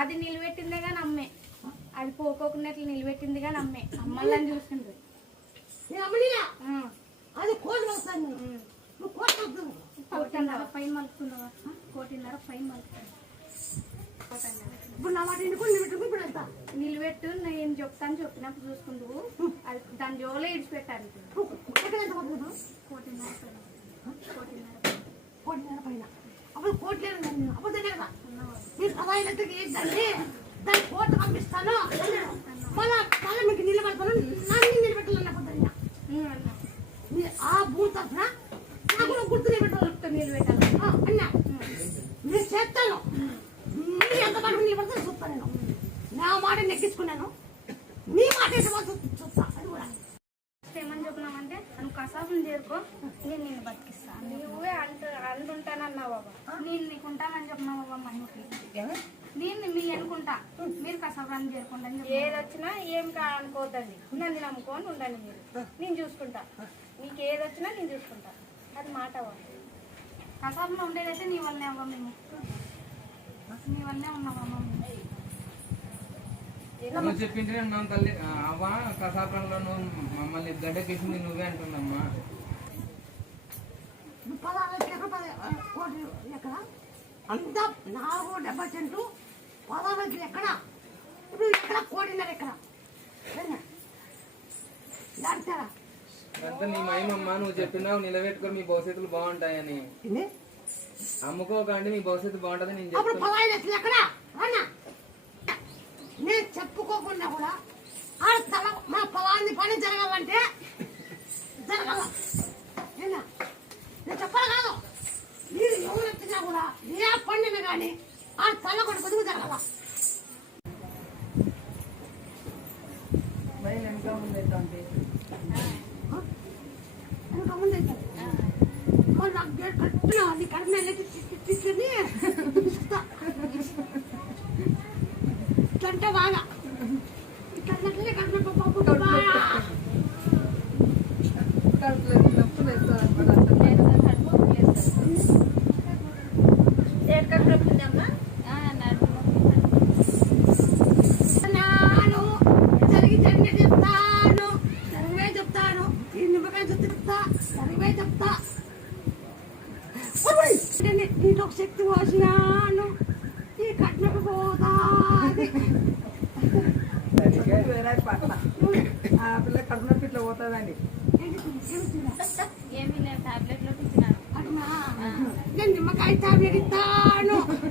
అది నిలబెట్టిందే కానీ అమ్మే, అది పోకోకున్నట్లు నిలబెట్టింది కానీ అమ్మే. అమ్మల్ని చూసుకుంటుంది. అది కోటి వస్తాను. నువ్వు కోటి వస్తుంది. 1.5 పైన మలుపుకున్నావా? 1.5 పైన మలుపుకున్నా. ఇప్పుడు నా మాట నిలబెట్టుకు. ఇప్పుడు ఎంత నిలబెట్టు, నేను చెప్తాను. చెప్పినప్పుడు చూసుకుందువు. అది దాని జోలో ఇడిచిపెట్టాలి. 1.5 పైన అప్పుడు కోటి లేదు. అప్పుడు దగ్గర మీరు సదాయినట్టుగా ఏంటంటే దాన్ని కోర్టు పంపిస్తాను. మళ్ళా మళ్ళీ మీకు నిలబడతాను. నన్ను నిలబెట్టాలన్న ఆ భూమి తరఫున నాకు గుర్తు నిలబెట్టాలి అన్నా. నేను చేస్తాను. మీరు ఎంత మాట నిలబడతాను చూస్తాను. నేను నా మాట నెక్కించుకున్నాను. మీ మాట చూస్తా. అది కూడా ఏమని చెప్పినామంటే నువ్వు కసాబులు చేరుకో, నేను నిన్ను బతికిస్తాను. నువ్వే అంటుంటానన్నావు బాబా. నేను నీకు ఉంటానని చెప్పినా బాబా. మహిమకి నేను మీ అనుకుంటా, మీరు కసాబులను చేరుకుంటాను. ఏది వచ్చినా ఏం అనుకోవద్దండి. నన్ను నమ్ముకొని ఉండండి. మీరు నేను చూసుకుంటా. మీకు ఏది వచ్చినా నేను చూసుకుంటా. అది మాట కసాబులో ఉండేదైతే నీ వల్లనే అవ్వ. మేము నీ వల్లనే ఉన్నామమ్మ. నువ్వు చెప్పింటే అన్నాం తల్లి. అవ్వ కసాపంలో నువ్వు మమ్మల్ని గడ్డకేసింది నువ్వే అంటున్నామ్మా. 16 ఎక్కడ అంతా 70 సెంట్లు 16 ఎక్కడ. ఇప్పుడు ఎక్కడ 1.5 ఎక్కడ దాటారా? అంతా నీ మహిమమ్మా. నువ్వు చెప్పినావు నిలబెట్టుకొని మీ భవిష్యత్తులు బాగుంటాయని. అమ్ముకోకండి, మీ భవిష్యత్తు బాగుంటుంది. నేను అప్పుడు 15 ఎక్కడ అన్నా. నేను చెప్పుకోకుండా కూడా ఆడ తల మా పొలాన్ని పని జరగాలంటే జరగాల. నేను చెప్పాలి కాదు. మీరు ఎవరు వచ్చినా కూడా ఏ పండిన కానీ ఆ తల కూడా బతుకు జరగాల. వెనక ముందు అవుతుంది. మరి నాకు గేట్ కట్టినా నీ కడుపు తీసుకుని ఇట్లంటే బాగా ఇట్లే కడుపు చెప్తాను. ఈ నిమ్మకాయ చెప్తా, సరివే చెప్తా. నీకు ఒక శక్తి పోసినాను. ఈ కట్నకు పోతా పిల్ల కడుపు ఇట్లా పోతుందండి. ఏమీ లేదు, టాబ్లెట్లో ఇచ్చినాను. నేను నిమ్మకాయ తాగిస్తాను.